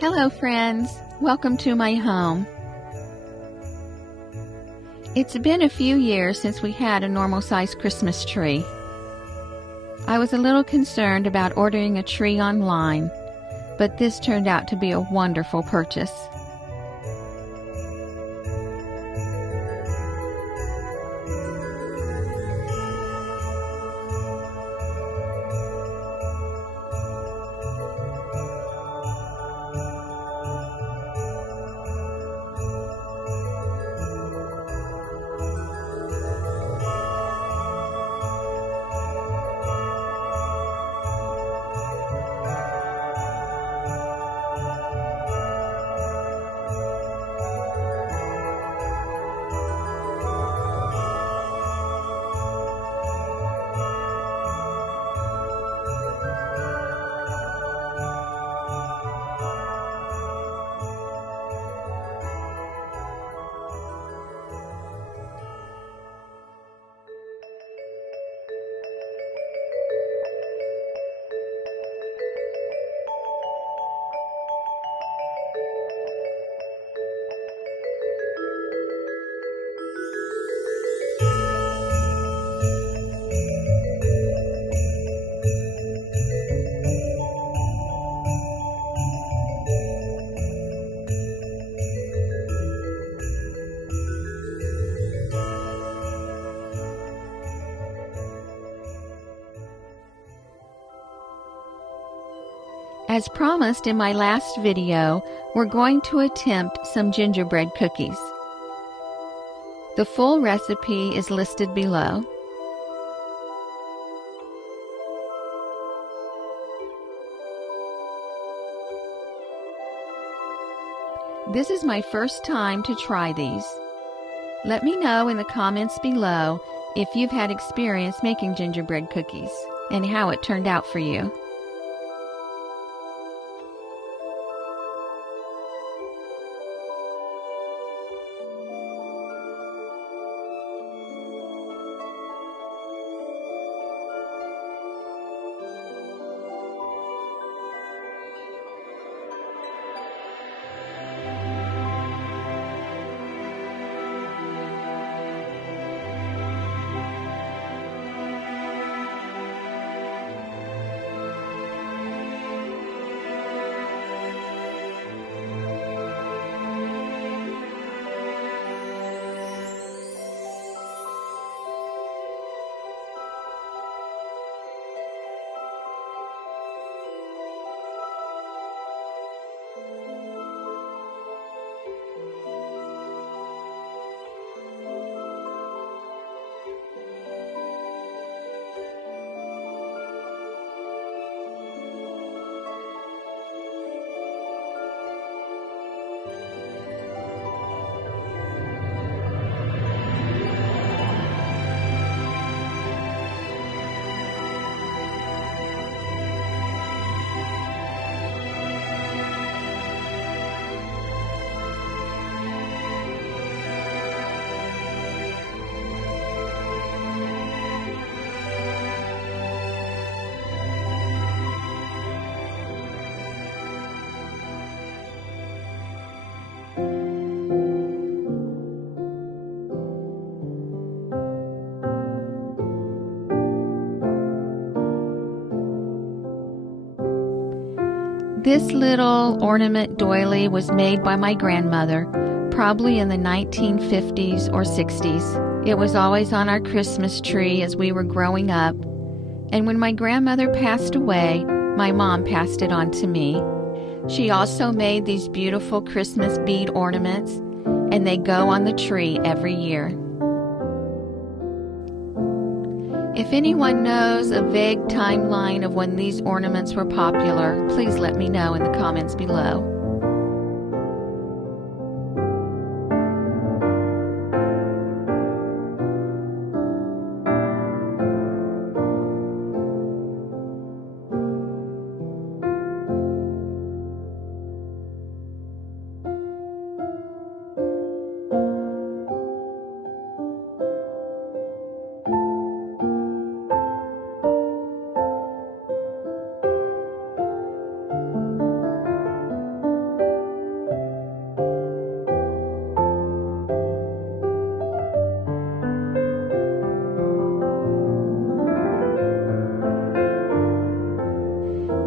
Hello friends, welcome to my home. It's been a few years since we had a normal-sized Christmas tree. I was a little concerned about ordering a tree online, but this turned out to be a wonderful purchase. As promised in my last video, we're going to attempt some gingerbread cookies. The full recipe is listed below. This is my first time to try these. Let me know in the comments below if you've had experience making gingerbread cookies and how it turned out for you. This little ornament doily was made by my grandmother, probably in the 1950s or 60s. It was always on our Christmas tree as we were growing up, and when my grandmother passed away, my mom passed it on to me. She also made these beautiful Christmas bead ornaments, and they go on the tree every year. If anyone knows a vague timeline of when these ornaments were popular, please let me know in the comments below.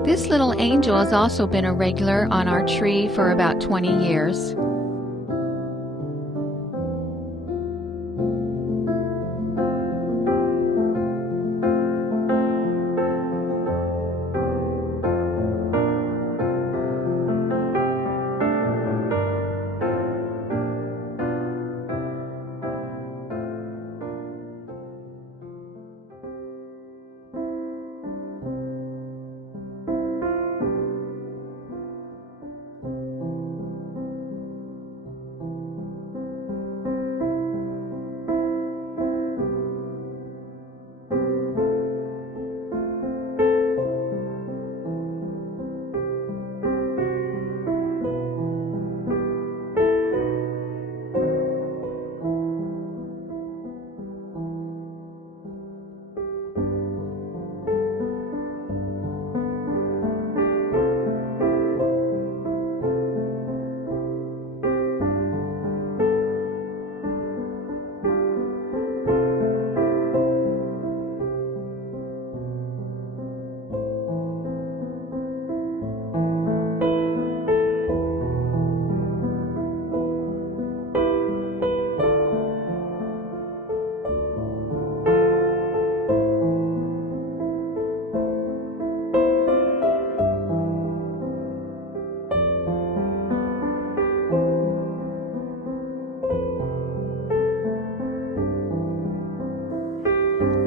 This little angel has also been a regular on our tree for about 20 years.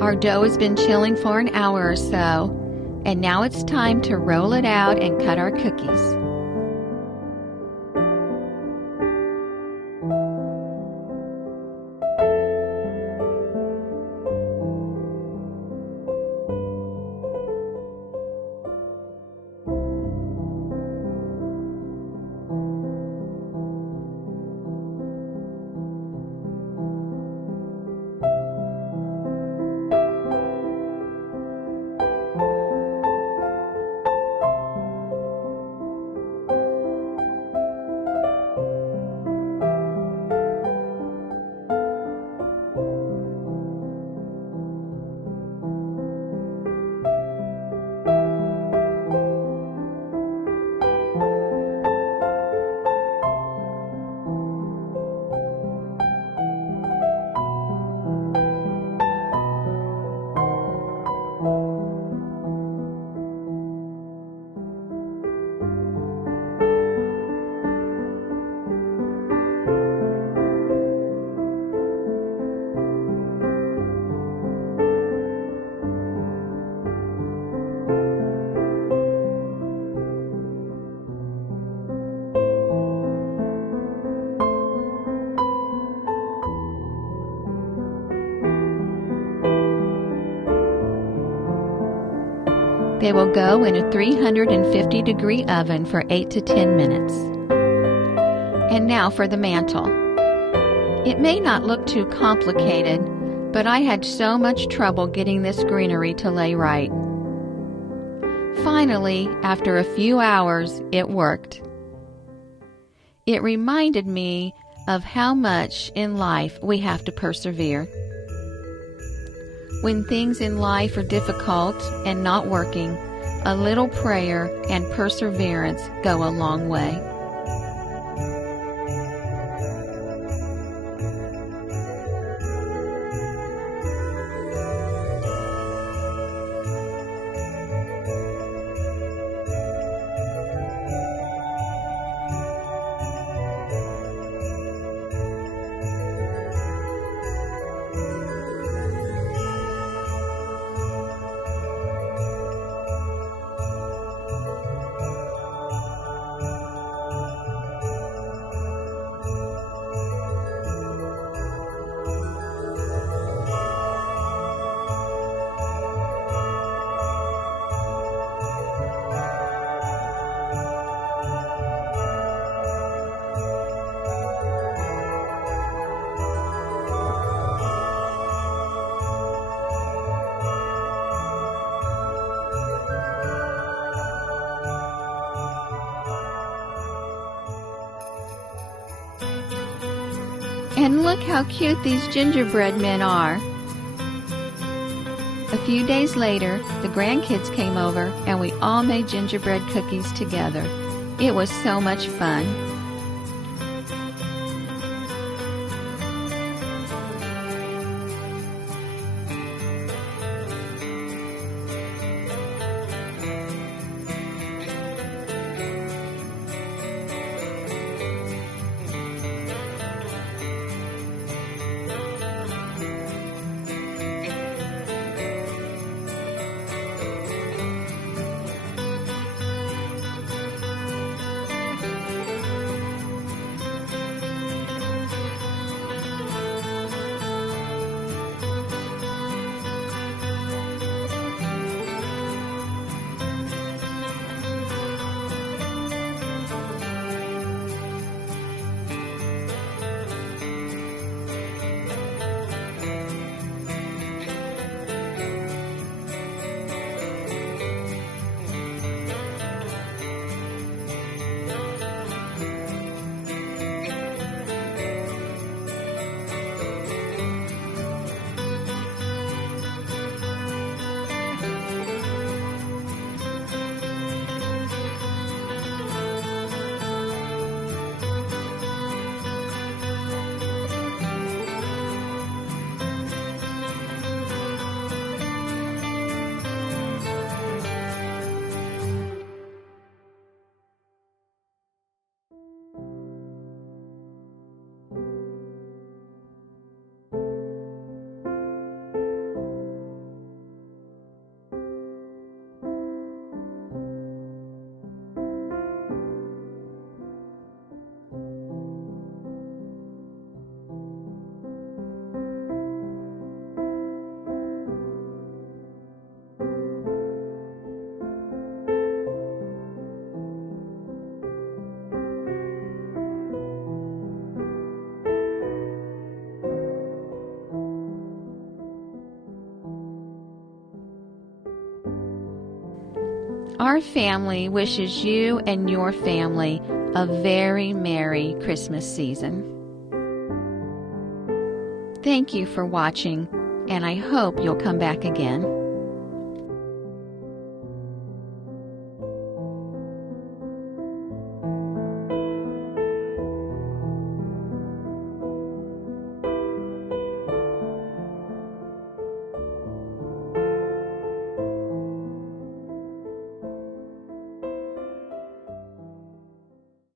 Our dough has been chilling for an hour or so, and now it's time to roll it out and cut our cookies. They will go in a 350-degree oven for 8 to 10 minutes. And now for the mantle. It may not look too complicated, but I had so much trouble getting this greenery to lay right. Finally, after a few hours, it worked. It reminded me of how much in life we have to persevere. When things in life are difficult and not working, a little prayer and perseverance go a long way. And look how cute these gingerbread men are. A few days later, the grandkids came over and we all made gingerbread cookies together. It was so much fun. Our family wishes you and your family a very Merry Christmas season. Thank you for watching, and I hope you'll come back again.